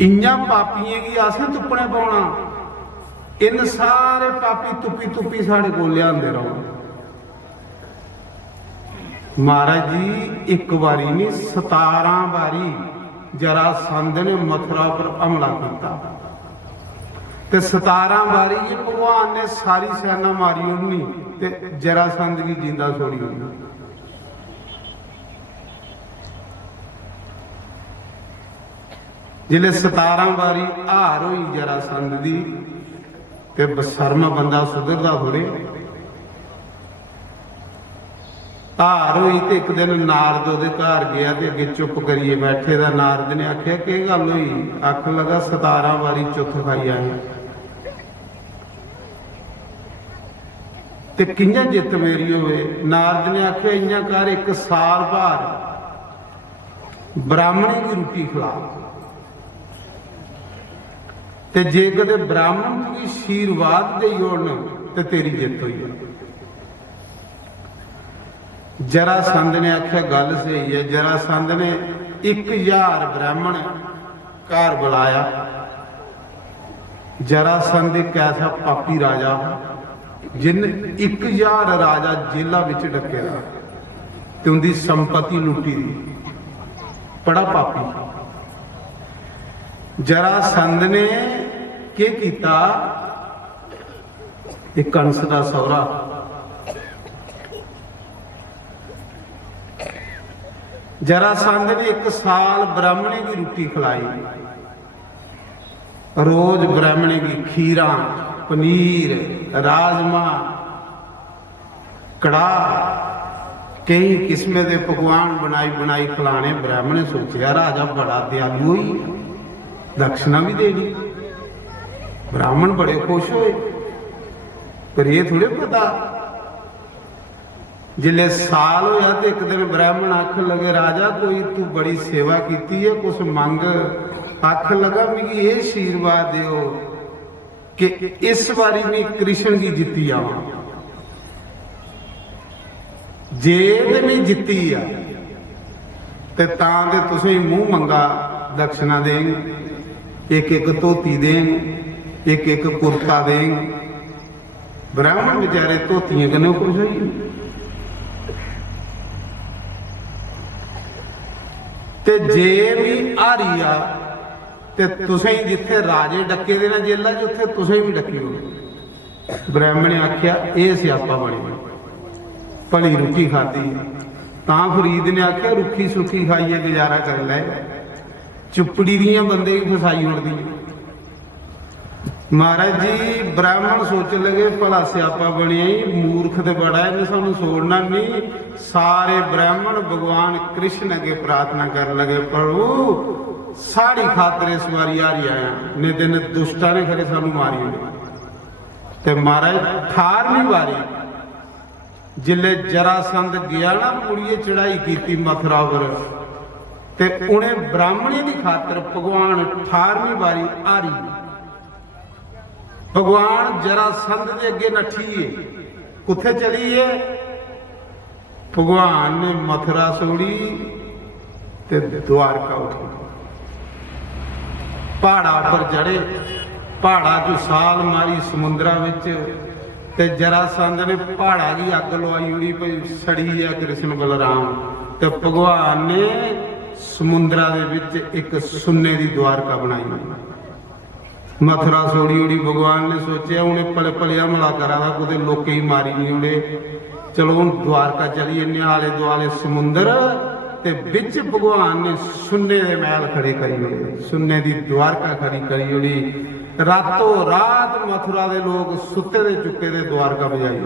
इन्ना पापियां की असें तुप्पने पाना, इन सारे पापी तुप्पी तुप्पी साढ़े को लियाते रहो। महाराज जी एक बारी नहीं 17 बारी जरासंध ने मथुरा पर हमला किया, ते 17 बारी ये भगवान ने सारी सेना मारी उड़नी ते जरासंध की जिंदा छोड़ी उड़नी। जिले 17 बारी हार हुई जरासंध दी ते बसर्मा बंदा सुधरदा थोड़े। हार हुई तो एक दिन नारद उहदे घर गया ते अगे चुप करिए बैठे दा। नारद ने आख्या कि गल हुई? आख लगा 17 बारी चुथ खाई आए ते किंजा जित मेरी होवे। नारद ने आख्या इयां कर, एक साल भर ब्राह्मणी की रोटी खिला, ते जे कदे ब्राह्मण की आशीर्वाद दे होण ते तेरी जित हुई। जरासंध ने आख्या गल सही है। जरासंध ने 1000 ब्राह्मण घर बुलाया। जरासंध एक ऐसा पापी राजा जिन 1000 राजा जेलों विच डके दा ते उनकी संपत्ति लुटी दी, बड़ा पापी। जरासंध ने के कीता, एक कंस दा सौरा जरासंध ने 1 साल ब्राह्मणे की रोटी खिलाई। रोज ब्राह्मणे की खीरा, पनीर, राजमा, कड़ाह, कई किस्म के पकवान बनाई बनाई खिलाने। ब्राह्मणे सोचा राजा बड़ा दयालु ही, दक्षिणा भी देनी। ब्राह्मण बड़े खुश हुए, पर ये थोड़े पता जिले साल होया तो एक दिन ब्राह्मण आख लगे राजा कोई तू बड़ी सेवा की है, कुछ मंग। आख लगा मिगी ये आशीर्वाद दियो कि इस बारी मैं कृष्ण की जित्ती आवा। जे ते मैं जित्ती आ ते तां ते तुसीं मूँह मंगा दक्षिणा देंगे, एक एक धोती देंगे, एक एक कुर्ता देंगे। ब्राह्मण बेचारे धोतियां कन्नै खुश होई। ते जे भी हारी आ ते तुसें जिथे राजे डके दे ना जेला च उत्थे तुसें भी डकी हो। ब्राह्मण ने आख्या ये स्यापा बनी, भली रुखी खाधी। तां फरीद ने आख्या रुखी सुखी खाइए गुजारा कर लै, चुपड़ी दियां बंदे ही फसाई उड़दी। महाराज जी ब्राह्मण सोच लगे भला स्यापा बनिया ही, मूर्ख तो बड़ा है, इन्हें सानू छोड़ना नहीं। सारे ब्राह्मण भगवान कृष्ण अगे प्रार्थना कर लगे, प्रभु साड़ी खातर इस बारी हारी आया, ने दिन दुष्टा ने खरे सानू मारी। ते महाराज 18वीं बारी जिले जरासंध गया ना मुड़िए चढ़ाई की मथुरा पर, ते उन्हें ब्राह्मणी की खातर भगवान 18वीं बारी हारी। भगवान जरासंध के अगे नठीए, कुत्थे चलीए? भगवान ने मथुरा छोड़ी ते द्वारका उठी। पहाड़ा पर चढ़े, पहाड़ा चो साल मारी समुद्रा विच, ते जरासंध ने पहाड़ा की अग लवाई उड़ी पई सड़ी है कृष्ण बलराम। ते भगवान ने समुद्रा दे विच एक सुन्ने की द्वारका बनाई। मथुरा छोड़ी उड़ी। भगवान ने सोचा उन्हें पले पले हमला करा था, कुछ लोग ही मारी नहीं उड़े। चलो हूँ द्वारका चलिए, आले दुआले समुंदर ते बिच भगवान ने सुन्ने दे महल खड़े करी उड़े, सुन्ने की द्वारका खड़ी करी उड़ी। रातों रात मथुरा दे लोग सुते दे चुके दे द्वारका बजाई।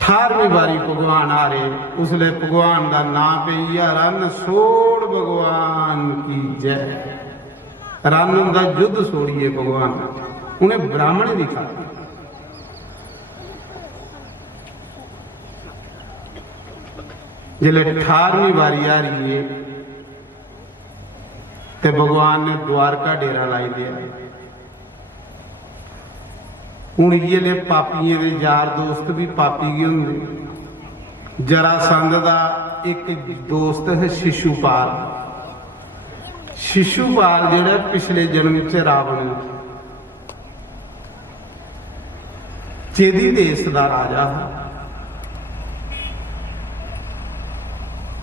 18वीं बारी भगवान आ रहे, उसले भगवान का नाम पे रन सोड़ भगवान की जय। रन उनका युद्ध छोड़िए भगवान, उन्हें ब्राह्मण भी खा। जिले 18वीं बारी आ रही है ते भगवान ने द्वारका डेरा लाई दिया। हूँ ये पापियों के यार दोस्त भी पापी के होंगे। जरासंध का एक दोस्त है शिशुपाल, शिशुपाल जिहड़ा पिछले जन्म च रावण चेदी देश का राजा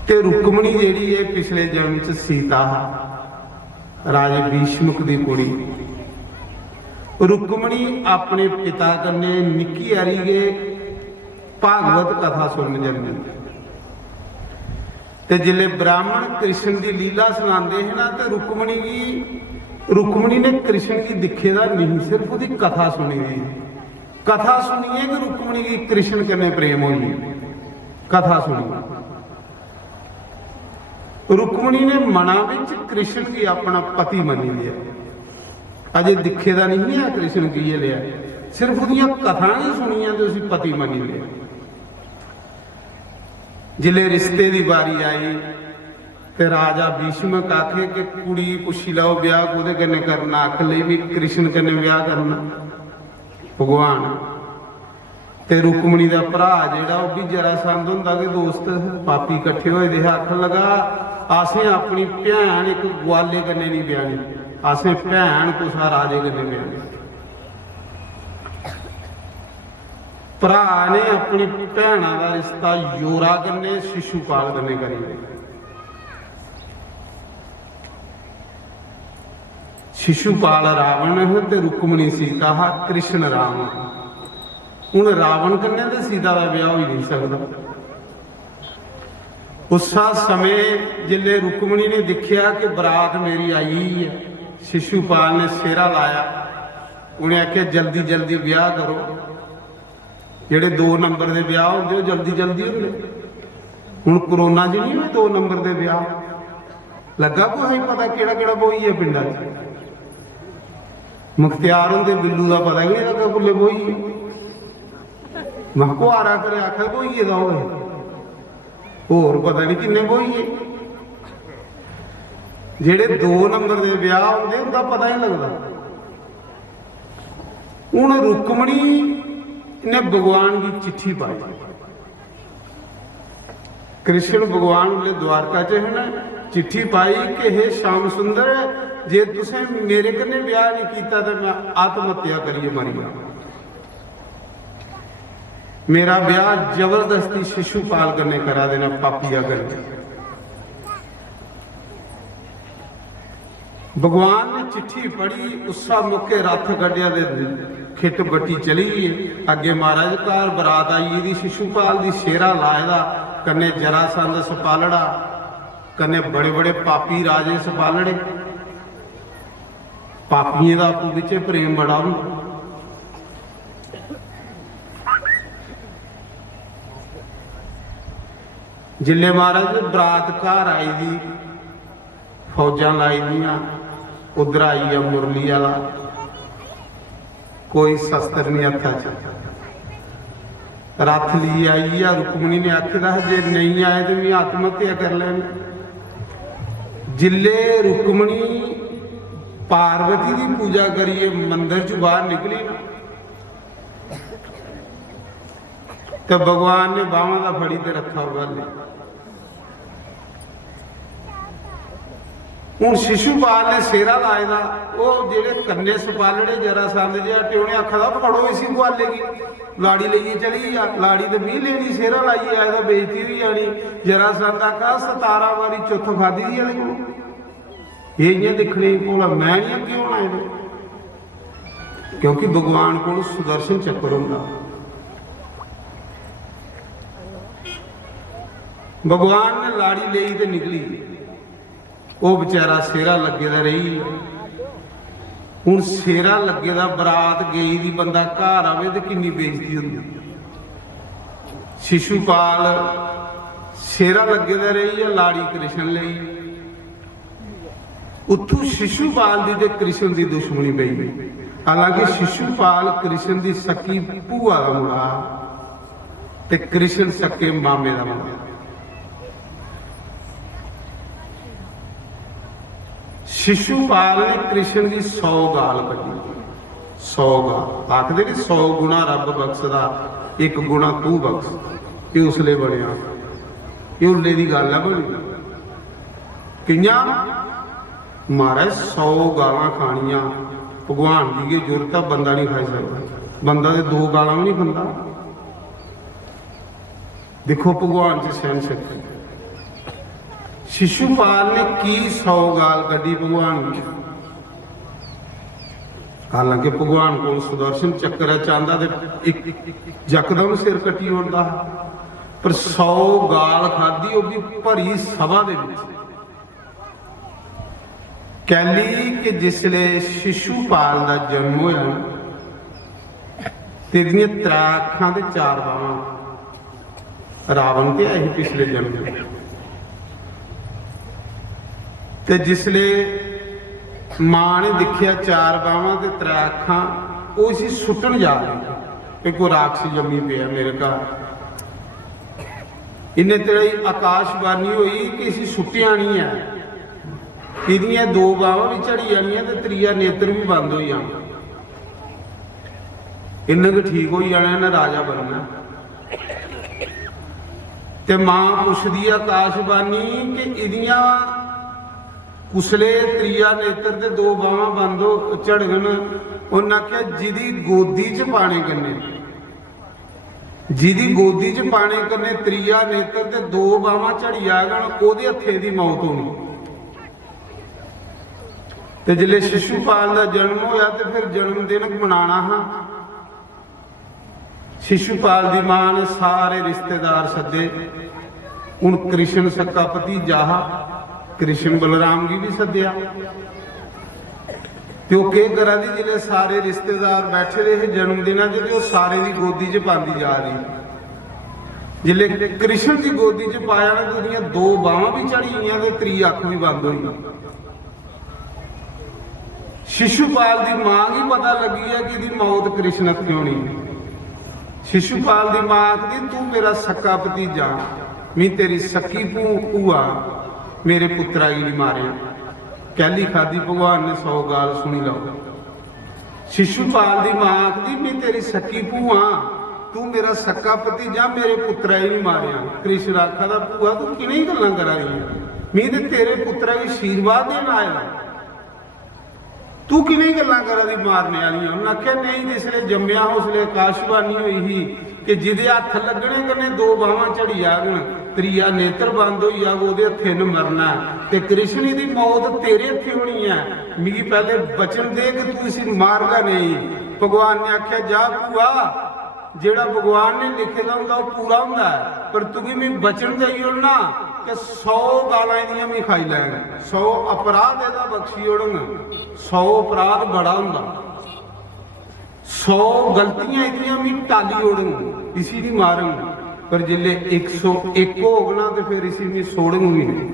ते रुक्मणी जिहड़ी है पिछले जन्म च सीता राजे भीष्मक दी कुड़ी। रुक्मणी अपने पिता कन्ने निक्की हारी गए भागवत कथा सुन जन्मी ते जिले ब्राह्मण कृष्ण की लीला सुनाते हैं ना तो रुक्मणी ने कृष्ण की दिखे का नहीं सिर्फ उसकी कथा सुनी हुई कथा सुनिए कि रुक्मणी की कृष्ण कन्ने प्रेम हुई कथा सुनी। रुक्मणी ने मना विच कृष्ण की अपना पति मनी लिया अजे दिखे का नहीं है कृष्ण की ये लिया सिर्फ उसदियां कथा ही सुनिया तो उसी पति मनी लिया। जिले रिश्ते की बारी आई तो राजा भीष्मक आखे कि कुड़ी पुछी लो ब्याह कोदे कन्ने करना अकले भी कृष्ण कन्ने ब्याह करना भगवान ते रुक्मणी का भरा जिहड़ा वह भी जरासंध हुंदा कि दोस्त पापी इकट्ठे होए दे आख लगा असें अपनी भैन एक ग्वाले कन्ने नहीं ब्याहनी असें भैन कुसा राजे कन्ने ब्याहनी। भरा ने अपनी भैन का रिश्ता योरा कन्ने शिशुपाल कन्ने करी शिशुपाल रावण ते रुक्मणी सीता कृष्ण राम हुण रावण कन्ने ते सीता का ब्याह हो ही नहीं सकता। उस समय जिले रुक्मणी ने देखा कि बरात मेरी आई है शिशुपाल ने सेहरा लाया उन्हें आख्या जल्दी जल्दी ब्याह करो जेडे 2 नंबर के ब्याह होंगे जल्दी जल्दी होंगे हुण कोरोना च नहीं 2 नंबर के ब्याह लगा कोई पता केड़ा केड़ा बोई है पिंडा मुख्तियार होंगे बिल्लू का पता ही नहीं लगा भुले बोई मैं कुआरा करे आखिर बोईए का होए होर पता नहीं किन्ने बोईए जेडे 2 नंबर के ब्याह होंगे उनका पता ही लगता। हुण रुक्मणी ने भगवान की चिट्ठी पाई कृष्ण भगवान वाले द्वारका च है चिट्ठी पाई कि हे श्याम सुंदर जे तुसें मेरे कन्ने ब्याह नहीं किया तो मैं आत्महत्या करिए मरी गया। मेरा ब्याह जबरदस्ती शिशुपाल कन्ने करा देना पापिया करके। भगवान ने चिट्ठी पढ़ी उसा मौके रथ गड्डिया दे खिट बट्टी चली गई अगे महाराज घर बरात आई शिशुपाल की सेहरा लाए कन्ने जरासंध सपालड़ा कन्ने बड़े बड़े पापी राजे सपालड़े पापियों का आपू बिच प्रेम बड़ा हुंदा। जिले महाराज बरात घर आई दी फौजा लाई दियां उधर आई है मुरली वाला कोई शस्त्र नहीं हथा च रथ ली आई है रुक्मणी ने आखिया जे नहीं आए तो मैं आत्महत्या कर लेनी। जिले रुक्मणी पार्वती की पूजा करिए मंदिर च बाहर निकली ना तो भगवान ने बावां का फड़ी ते रखा होगा हुण शिशुपाल ने सेहरा लाए दा वो जेडे कन्ने सपालड़े जरासंध जे हटे उन्हें आखा फड़ो इसी ग्वाले की लाड़ी लेइए चली जा लाड़ी तो 20 लेनी सेहरा लाइए आए तो बेइज्जती हुई जानी। जरासंध आखा 17 बारी चुथ खाधी दी है ये इयां दिखने कोला मैं नहीं अगे होना है क्योंकि भगवान को सुदर्शन चक्र हुंदा। भगवान ने लाड़ी ले तो निकली वो बेचारा सेहरा लगे दा रही हुण सेहरा लगे दा बरात गई दी बंदा घर आवे तो किन्नी बेइज्जती हुंदी। शिशुपाल सेहरा लगे दा रही है लाड़ी कृष्ण लई उत्थों शिशुपाल दी ते कृष्ण दी दुश्मनी पई। हालांकि शिशुपाल कृष्ण दी सकी भूआ का मुड़ा ते कृष्ण सके मामे का मुड़ा। शिशुपाल ने कृष्ण की 100 गाल कटी 100 गाल आखदे ने 100 गुणा रब बख्शदा 1 गुणा तू बख्श ये उसले बनया ये उल्ले की गल है बनी कियां महाराज 100 गालां खानियां भगवान की ये जरूरत है, बंदा नहीं खा सकता। बंदा तो 2 गालां भी नहीं खांदा। देखो भगवान च सहन शक्ति। शिशुपाल ने की 100 गाल कढ़ी भगवान की। हालांकि भगवान को सुदर्शन चक्र है, चाहता तो एक यकदम सिर कट्टी उड़ता, पर 100 गाल खाधी, वो भी भरी सभा दे विच। कहली कि जिसले शिशुपाल का जन्म होया तेरियां 3 अखां ते 4 बावां, रावण ते है पिछले जन्म। ते जिसले मां ने देखिया 4 बावां ते 3 अखां, वो इसी सुटन जा रही कि कोई राक्षस जमी पिया मेरे घर। इन्हें तेरी आकाशबाणी हुई कि इसी सुटिया नहीं है, इहदियां 2 बावां भी झड़ी जानियां ते 3 नेत्र भी बंद हो जाने, इन्हें को ठीक हो जाना, इन्हें राजा बनना। ते मां पुछदी आकाशबाणी कि इहदियां कुसले 3 नेत्र ते 2 बावां बंद हो झड़गन। उन्हें आख्या जिदी गोदी च पाने कन्ने, जिदी गोदी च पाने कन्ने 3 नेत्र ते 2 बावां झड़ी आगन, ओहदे हत्थे दी मौत होनी। ते जिले शिशुपाल का जन्म होया तो फिर जन्मदिन मनाना हा। शिशुपाल की मां ने सारे रिश्तेदार सदे। हुण कृष्ण सक्का भतीजा, कृष्ण बलराम जी भी सद्या। तो के करा दी, जिले सारे रिश्तेदार बैठे रहे जन्मदिन जो सारे की गोदी च पाती जा रही। जिले कृष्ण की गोदी च पाया ना तो उहदियां 2 बावां भी झड़ी गईयां ते 3 अख भी बंद हुई। शिशुपाल की मां की पता लगी है कि इसकी मौत कृष्ण क्यों नहीं। शिशुपाल की मां आखदी तू मेरा सक्का भतीजा, मैं तेरी सकी भूआ, मेरे पुत्रा ही नहीं मारे। कहली खादी भगवान ने 100 गाल सुनी लो। शिशुपाल की मां आखदी मैं तेरी सकी भूआ, तू मेरा सक्का भतीजा, मेरे पुत्रा ही नहीं मारे। कृष्ण आखदा भूआ तू किने गल्लां करा रही है, मैं ते तेरे पुत्रा की आशीर्वाद देन आया, तू किने गल्लां करा दी मारने वाली। उन्हें आख्या नहीं, जिसले जम्मिया उसले आकाशवाणी हुई ही कि जिदे हथ लगने कन्ने 2 बावां झड़ी आगन, 3 नेत्र बंद हो जाग, ओहदे हथे न मरना। ते कृष्ण की मौत तेरे हथे होनी है, मिगी पहले बचन दे कि तू इसी मारगा नहीं। भगवान ने आख्या जा भूआ, जेड़ा भगवान ने लिखे दा हुंदा ओह पूरा हुंदा, पर तुगी मैं बचन देई ओड़ना कि 100 गालां इहदियां मैं खाई लैंगा, 100 अपराध इहदा बख्शी ओड़न। 100 अपराध बड़ा हुंदा, 100 गलतियां इहदियां मैं टाली ओड़न, इसी नहीं मारन। पर जिले 101 होगना तो फिर इसी में सोड़न भी नहीं।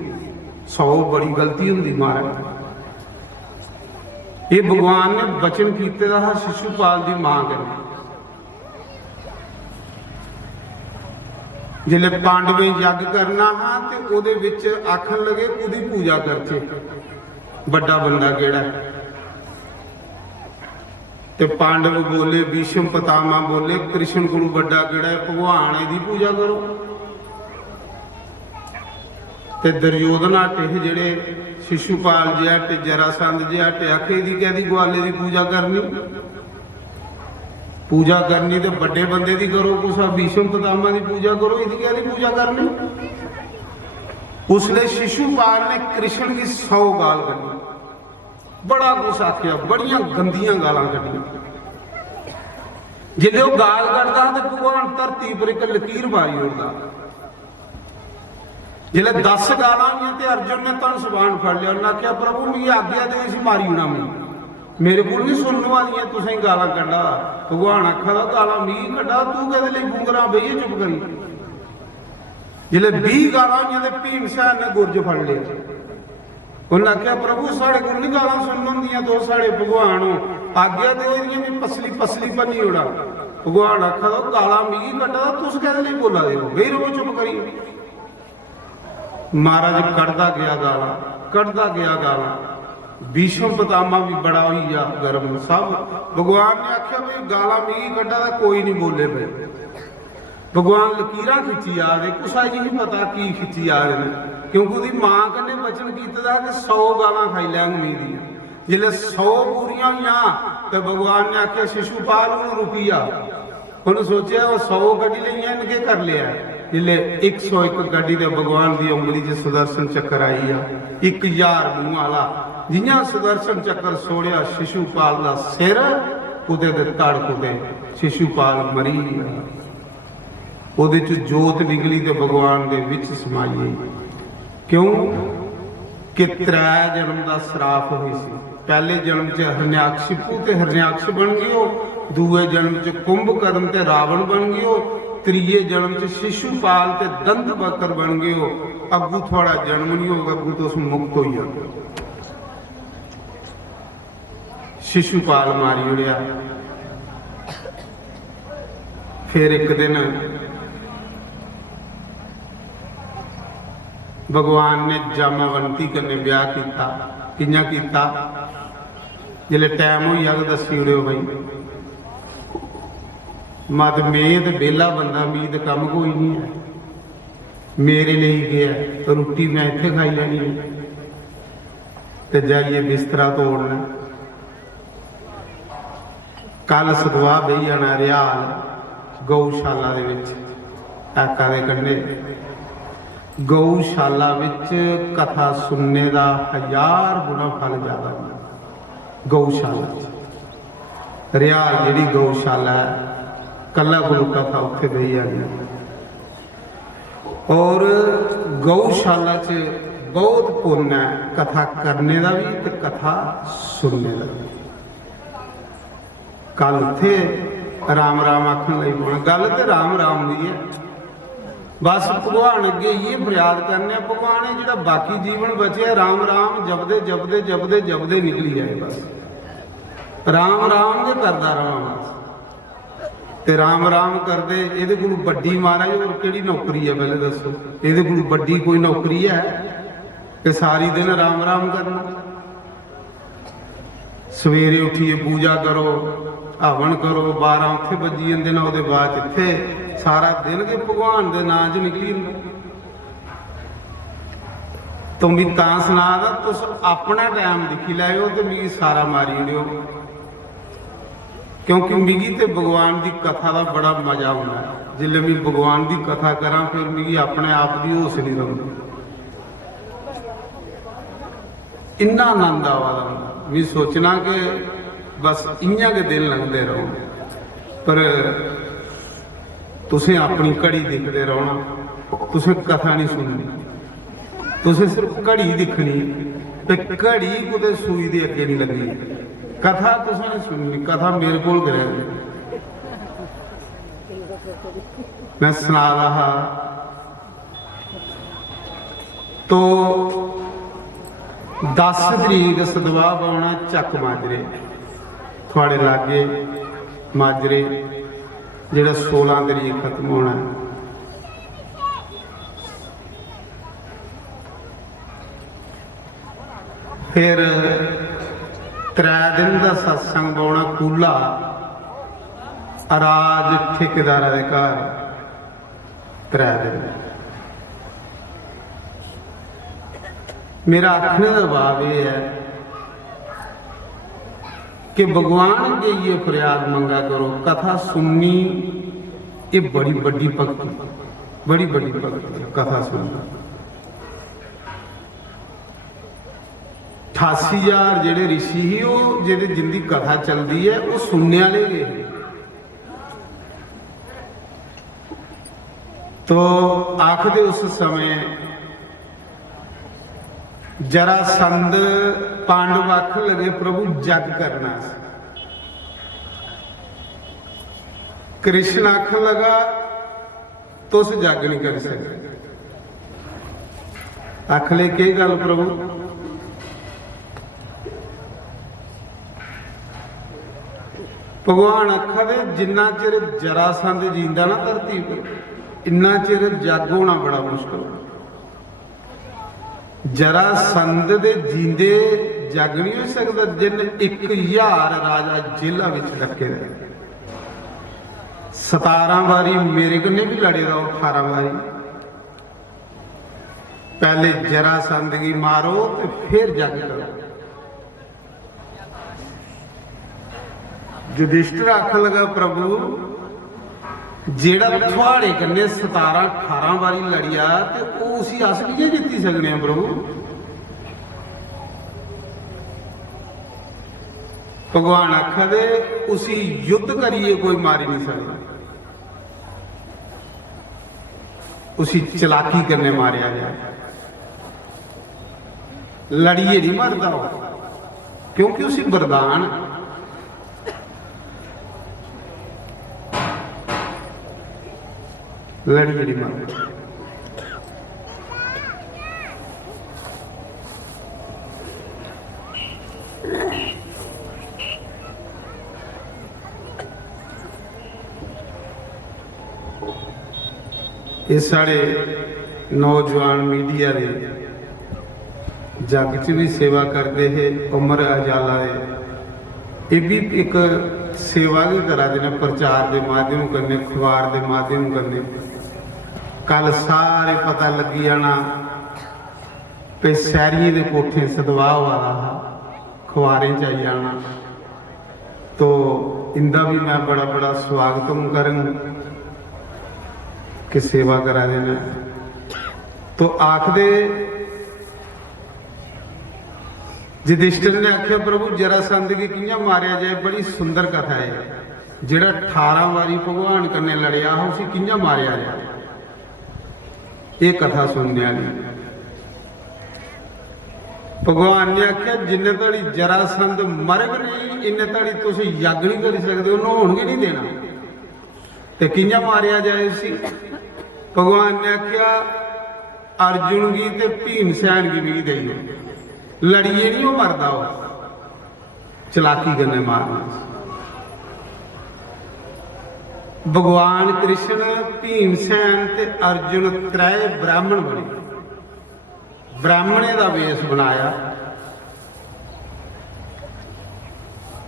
100 बड़ी गलती हुंदी महाराज। ये भगवान ने बचन कीते दा हा शिशुपाल की मां कन्नै। जिले पांडवें यज्ञ करना हा तो ओहदे विच आखन लगे ओहदी पूजा करचे, बड़ा बंदा केड़ा। ते पांडव बोले, भीष्म पितामह बोले कृष्ण गुरु बड़ा केड़ा है, भगवान इहदी पूजा करो। ते दुर्योधन हटे जेड़े शिशुपाल जी हटे, जरासंध जी हटे, आखे इहदी कहदी ग्वाले की पूजा करनी, पूजा करनी तो बड़े बंदे की करो, कुछ भीष्म पितामह की पूजा करो, इहदी कहदी पूजा करनी। उसले शिशुपाल ने कृष्ण की 100 गाल कढ़ी, बड़ा कुछ आख्या, बड़िया गंदियां गालां कढ़ियां। जिले वो गाल कढ़दा तो भगवान धरती पर एक लकीर मारी उड़दा। जिले 10 गालां हुईयां ते अर्जुन ने धनुष बाण फड़ लिया। उन्हें आख्या प्रभु मिगी आज्ञा दे, इसी मारी उड़ा मैं, मेरे को नहीं सुनने वाली तुसें गालां कढ़ा। भगवान आखा दा गालां मिगी कढ़ा, तू कहदे लई गुंगरा बईए चुप करी। जिले 20 गालां हुईयां ते भीम सैन ने गुरज फड़ लिया। उन्हें आख्या प्रभु साढ़े को नहीं गालां सुनन हुंदियां, तो साढ़े भगवान हो, आज्ञा दो इहदियां मैं पसली पसली भन्नी उड़ा। भगवान आखा दा गालां मिगी कढ़ा, तुस कहदे लई बोला दे हो, बेई रहो चुप करी। महाराज कढ़दा गया गालां, कढ़दा गया गालां। भीष्म पितामह भी बड़ा हुई जा गर्म, सब भगवान ने आख्या भी गालां मिगी कढ़ा दा कोई नहीं बोले पे। भगवान लकीरां खिंची आ रहे, कुछ अज नहीं पता की खिंची आ रहे। क्योंकि उसकी मां कन्ने वचन किया कि 100 गालां खाई लैंगी दी। जिसले 100 पूरियां हुई तो भगवान ने आख्या शिशुपाल हूँ रुपया, उन्हें सोचा वो 100 कढ़ी लिया इनके कर लिया। जिसले 101 कढ़ी तो भगवान की उंगली च सुदर्शन चक्कर आई आ 1000 मूँह वाला। जियां सुदर्शन चक्कर सोड़िया शिशुपाल का सिर उदे ते धड़ कुदे शिशुपाल मरी। ਉਹਦੇ ਚ जोत निकली तो भगवान के विच समाई। क्यों कि 3 जन्म का श्राप हुई सी। पहले जन्म च हरण्याकशिपु ते हरण्याक्ष बन गयो, दूए जन्म च कुंभकर्ण ते रावण बन गयो, त्रीए जन्म च शिशुपाल ते दंत बकर बन गयो। अगू थोड़ा जन्म नहीं होगा, अगू तो उस मुक्त हो जाओ। शिशुपाल मारी उड़िया। फिर एक दिन भगवान ने जामावंती कन्ने ब्याह किया। कियां किया? जिले टाइम हो जाए दसी उड़ियो भाई। मत मेद बेला बंदा मीद कम कोई नहीं है, मेरे लिए गया तो रोटी मैं इत्थे खाई लैनी है ते जाइए बिस्तरा तोड़ना। कल सदवा बही जाना रियाल गौशाला दे विच टाका दे कंढे। गौशाला विच कथा सुनने का 1000 गुना फल ज्यादा। गौशाला रियाल जिहड़ी गौशाला है कला गुरु कथा उत्थे बही जानी। और गौशाला च बहुत पुण्य है कथा करने का भी ते कथा सुनने का भी। कल उत्थे राम राम आखन लग पौना। गल तो राम राम की है। बस भगवान अगे ये फरियाद करने भगवान है जो बाकी जीवन बचे राम राम जपदे जपदे जपदे जपदे निकली जाए। बस राम राम के करदा रहा बस। ते राम राम करदे इहदे कोल बड्डी महाराज और किहड़ी नौकरी है? पहले दसो इहदे कोल बड्डी कोई नौकरी है कि सारी दिन राम राम करना? सवेरे उठिए पूजा करो, हवन करो, 12 उत्थे बजी जाते ना, वो बाद इत्थे सारा दिन के भगवान के नाम च निकली जाता। तो भी सुना तुस अपना टाइम दिखी लाओ तो मिगी सारा मारी उड़ियो। क्योंकि मिगी तो भगवान की कथा का बड़ा मजा आता है। जिसले मैं भगवान की कथा करा फिर मिगी अपने आप की होश नहीं रही। इन्ना आनंद आवा मैं सोचना कि बस इं के दिन लगते रहो। पर तुसें अपनी घड़ी देखते रहना, तुसें कथा नहीं सुननी, तुसें सिर्फ घड़ी दिखनी। घड़ी कुछ सूई के अगे नहीं लगी। कथा तुसें नहीं सुननी, कथा मेरे को मैं सुना रहा। तो 10 तरीक सदवा पाना चक माजरे थोड़े लागे माजरे जिहड़ा 16 तरीक खत्म होना। फिर 3 दिन का सत्संग पाना कूला अराज ठेकेदार के घर 3 दिन। मेरा आखने का भाव यह है कि भगवान के ये फरियाद मंगा करो, कथा सुननी ये बड़ी बड़ी भक्ति, बड़ी बड़ी भक्ति कथा सुनना। 88,000 जेडे ऋषि ही वो जेडे जिंदी कथा चलती है वो सुनने वाले गए। तो आखदे उस समय जरासंध पांडव आख लगे प्रभु जग करना। कृष्ण आख लगा तो उस जग नहीं कर सकते। आख ले के गल प्रभु? भगवान आखा दे जिन्ना चिर जरासंध जींदा ना धरती पर इन्ना चिर जग होना बड़ा मुश्किल। जरासंध दे जींदे जग नहीं हो सकता जिन 1000 राजा जेलों में डके रहे। 17 बारी मेरे कन्ने भी लड़े रहो, 18 बारी पहले जरासंध की मारो तो फिर जग करो। युधिष्ठिर आखन लगा प्रभु जेड़ा थोड़े कन्ने 17-18 बारी लड़िया ते वो उसी अस कि'यां जित्ती सकने हैं प्रभु। भगवान आखदे उसी युद्ध करिए कोई मारी नहीं सकता, उसी चलाकी करने मारिया जाए, लड़िए नहीं मरदा वो, क्योंकि उसी वरदान लड़िए नहीं मरदा। ये साढ़े नौजवान मीडिया ने जग च भी सेवा करते हैं, उमर अजाला है ये भी एक सेवा भी करा देना, प्रचार के माध्यम करने, अखबार के माध्यम करने। कल सारे पता लगी जाना पे सैरिये के कोठे सदवाह वाला अखबारें च आई जाना, तो इनका भी मैं बड़ा बड़ा स्वागत करूँ कि सेवा करा देना। तो आखदे युधिष्ठिर ने आख्या प्रभु जरासंध की कि'यां मारिया जाए, बड़ी सुंदर कथा है। जेड़ा 18 बारी भगवान कन्ने लड़िया उसी कि'यां मारिया जाए, ये कथा सुनने वाली। भगवान ने आख्या जिन्ने धड़ी जरासंध मरग नहीं इन्ने धड़ी तुसीं यज्ञ नहीं कर सकते, उन्होंने होणगे नहीं देना, ते कि'यां मारिया जाए उसी। भगवान ने आख्या अर्जुन की ते भीमसैन की भी दईओ, लड़िए नहीं वो मरदा, वो चलाकी करने मारना। भगवान कृष्ण भीमसैन ते अर्जुन त्रय ब्राह्मण बने, ब्राह्मणे का वेश बनाया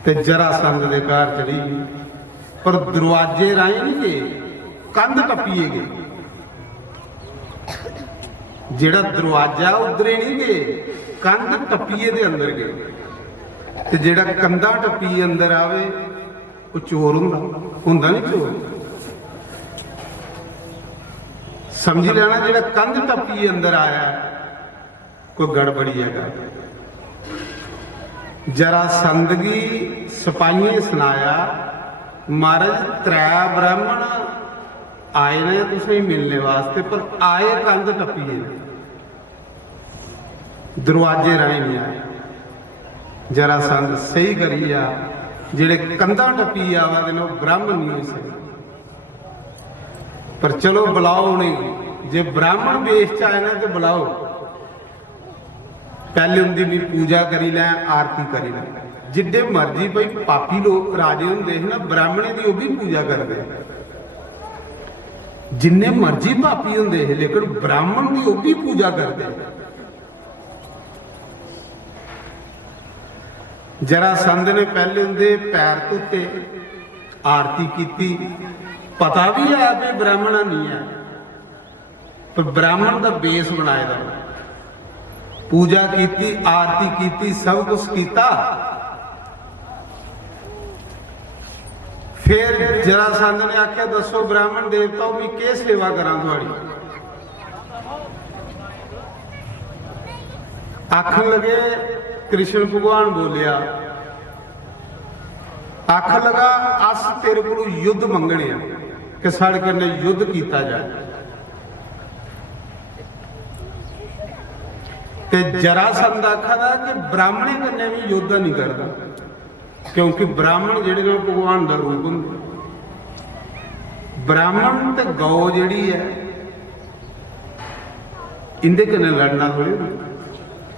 ते जरासंध के घर चढ़ी, पर दरवाजे राही नहीं गए, कंध टप्पीए गए। जेड़ा दरवाजा उधरे नहीं गए, कंध टप्पीए दे अंदर गए। ते जेड़ा कंधा टप्पीए अंदर आवे वो चोर हुंदा नहीं चोर, समझ लेना। जेड़ा कंध टप्पीए अंदर आया कोई गड़बड़ी है। जरासंध की सिपाहियें सुनाया महाराज त्रै ब्राह्मण आए ने तुसें मिलने वास्ते, पर आए कंध टप्पीए, दरवाजे राही नहीं आए। जरासंध सही करी आ, जेड़े कंधा टप्पी आवा दे ब्राह्मण नहीं हो सकते, पर चलो बुलाओ नहीं, जे ब्राह्मण वेश च आए ना तो बुलाओ। पहले उनकी भी पूजा करी लै, आरती करी लै। जिड्डे मर्जी भाई पापी लोग राजे होंदे ना, ब्राह्मणे की भी पूजा करते, जिन्ने मर्जी पापी होंदे, लेकिन ब्राह्मण की भी पूजा करते। जरासंध ने पहले उनके पैर धोते, आरती की, पता भी है कि ब्राह्मण नहीं है, पर ब्राह्मण का बेस बनाए दा, पूजा की, आरती की, सब कुछ किया। फिर जरासंध ने आख्या दसो ब्राह्मण देवता भी के सेवा करा थोड़ी। आखन लगे कृष्ण भगवान बोलिया, आखन लगा अस तेरे को युद्ध मंगने कि साढ़े कन्ने युद्ध किया जाए। ते जरासंध आखदा कि ब्राह्मणे कन्ने भी युद्ध नहीं करता, क्योंकि ब्राह्मण जिहड़े भगवान का रूप होंदे। ब्राह्मण ते गौ जिहड़ी है इंदे कन्ने लड़ना थोड़ी।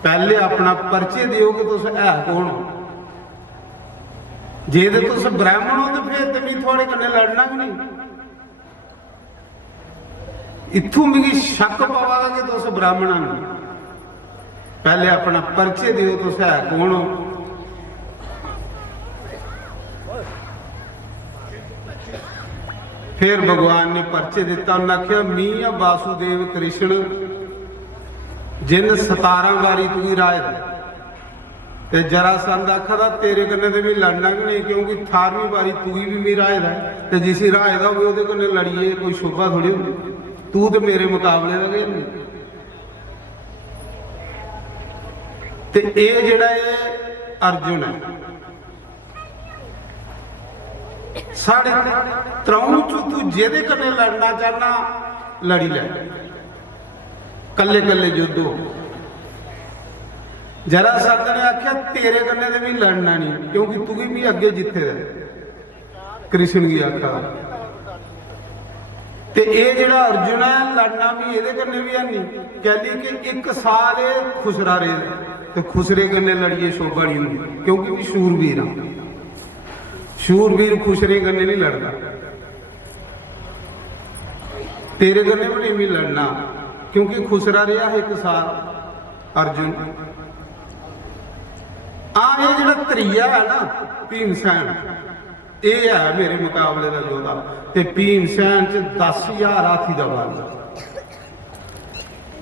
पहले अपना परिचय दिओ कि तुस है कौन हो। जे ते तुस ब्राह्मण हो तो फिर ते मैं थोड़े कन्ने लड़ना भी नहीं। इत्थों मिगी शक पवागा कि तुस ब्राह्मण हो। पहले अपना परिचय दिओ तुस है कौन हो। फिर भगवान ने परिचय दिता, उन्हें आख्या मी आ वासुदेव कृष्ण जिन 17 वारी तू ही राज ते जरासंध आखा तेरे कन्ने ते भी लड़ना भी नहीं, क्योंकि 18वीं वारी तू ही भी मेरा राज है, ते जिस राज का होवे उहदे कन्ने लड़िए कोई शोभा थोड़ी होंदी, तू तो मेरे मुकाबले का गया नहीं। ते ये जिहड़ा ये अर्जुन है साढ़े त्रौं चो तू जेदे कन्ने लड़ना चाहना लड़ी लै, कल्ले कल्ले युद्ध हो। जरासंध ने आख्या तेरे कन्ने ते भी लड़ना नहीं, क्योंकि तू भी अगे जिथे कृष्ण की आखा। ते ये जिहड़ा अर्जुन है लड़ना भी ये कन्ने भी है नहीं, कहली कि 1 साल खुसरा रहे तो खुसरे कन्ने लड़िए शोभा नहीं होंदी, क्योंकि शूरवीर हाँ, शूरवीर खुसरे कन्ने नहीं लड़ता, तेरे कन्ने भी नहीं लड़ना, क्योंकि खुसरा रहा 1 साल अर्जुन। ये जिहड़ा त्रीया है ना भीमसैन, ये है मेरे मुकाबले का योद्धा, ते भीमसैन च 10,000 हाथी का बल।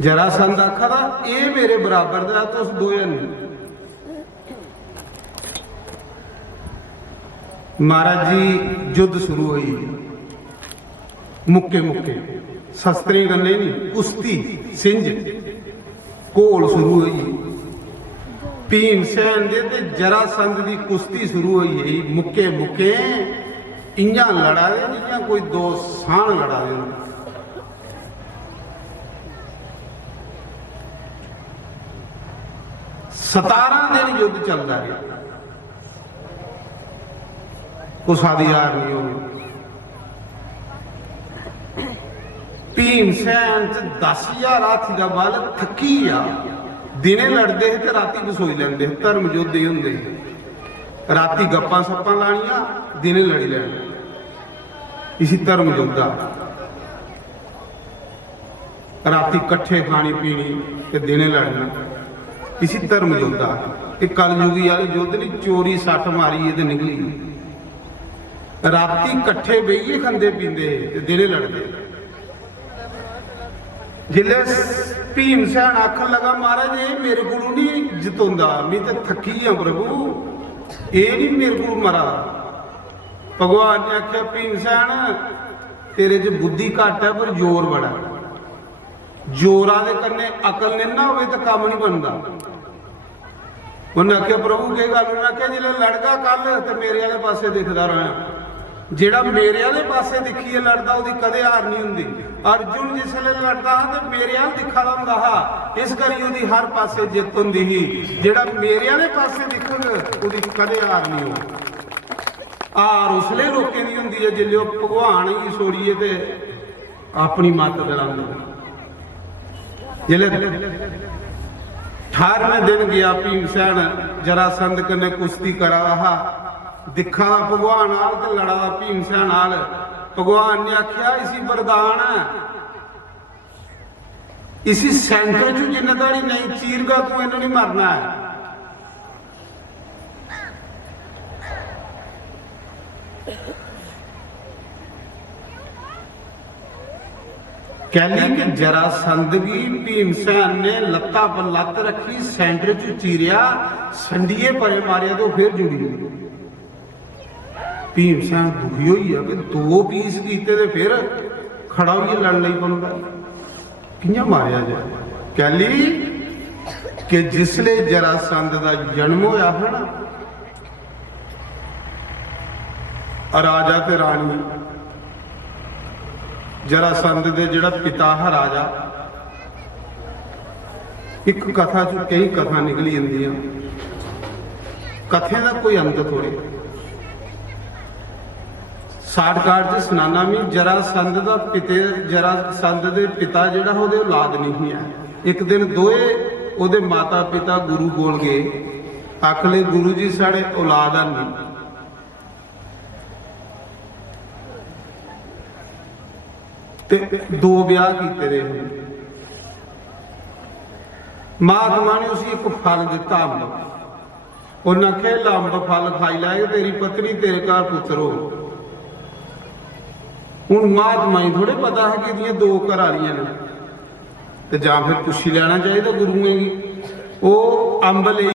जरासंध आखा था ये मेरे बराबर का, तुस दोए नहीं। महाराज जी युद्ध शुरू हुई, मुक्के मुक्के शस्त्रें गन्ने नहीं, कुश्ती सिंझ घोल शुरू हुई। भीमसैन दे ते जरासंध की कुश्ती शुरू हुई, मुक्के मुक्के इयां लड़ा दे जियां कोई 2 साण लड़ा दे। 17 दिन युद्ध चलता रहा, कुसा दी हार नहीं होगी। भीमसैन च 10,000 हाथी का बल, थकी आ, दिने लड़ते तो राती बसोई लेंदे, धर्म युद्ध ही होंगे, राती गप्पां सप्पां लानियां, दिने लड़ी लैना, इसी धर्म युद्ध आ। राती कट्ठे खानी पीनी ते दिने लड़ना, इसी धर्म युद्ध आ। कलयुगी वाली युद्ध नहीं, चोरी सट्ठ मारी ते निकली, राती कट्ठे बेहिए खंदे पींदे ते दिने लड़ते। जिले भीमसैन आखन लगा महाराज ये मेरे को नहीं जितोंदा, मैं तो थकी हाँ प्रभु, ये नहीं मेरे को मरा। भगवान ने आख्या भीमसैन तेरे च बुद्धि घट है पर जोर बड़ा, जोरा दे कन्ने अकल नहीं ना होवे तो काम नहीं बनता। उन्हें आख्या प्रभु के गल, उन्हें आख्या जिले लड़गा कल तो मेरे वाले पासे दिखदा रहा, जेड़ा मेरे वाले पासे दिखिए लड़दा उहदी कदे हार नहीं हुंदी। अर्जुन जिसले लड़दा तो मेरे वाल दिखा हुंदा हा, इस करी उहदी हर पासे जित हुंदी ही, जेड़ा मेरे वाले पासे दिखण उहदी कदे हार नहीं हो। हार उसले लोकें दी हुंदी है जिल्ले ओह भगवान ही छोड़िए ते अपनी मत दलांदे। जिले 18वें दिन गया भीमसैन जरासंध कन्ने कुश्ती करा रहा, दिखा भगवान आल ते लड़ा भीमसैन आल। भगवान ने आख्या इसी वरदान है, इसी सेंटर चू जिन्ने दाड़ी नहीं चीरगा तू इन्हें नहीं मरना है। कहली कि जरासंध भी भीमसैन ने लत्ता पर लत्त रखी, सेंटर चू चीरिया, संडिये परे मारिया तो फिर जुड़ी। भीमसैन दुखी हुई है कि 2 पीस कीते ते फिर खड़ा होइए लड़ नहीं पौंदा, कियां मारिया जाए। कहली कि जिसले जरासंध का जन्म होया है ना, राजा ते रानी, जरासंध दे जिहड़ा पिता है राजा, एक कथा चो कई कथा निकली जांदियां, कथे का कोई अंत थोड़ी। शार्टकट च सुनाना भी, जरासंध का जरासंध के पिता जिहड़ा ओहदे औलाद नहीं है। एक दिन दोए ओहदे माता पिता गुरु कोल गए, आखले गुरु जी साढ़े औलाद नहीं। ते 2 ब्याह कीते रहे। महात्मा ने उसी एक फल दिता अम्ब, उन्हें आख्या अम्ब फल खाई लै, तेरी पत्नी तेरे घर पुत्र हो। हूँ महात्मा ही थोड़े पता है कि 2 घर वालियां ने, ਤੇ ਜਾਂ ਫਿਰ ਪੁੱਛੀ ਲੈਣਾ ਚਾਹੀਦਾ ਗੁਰੂ ਹੈਗੀ ਉਹ ਅੰਬ ਲਈ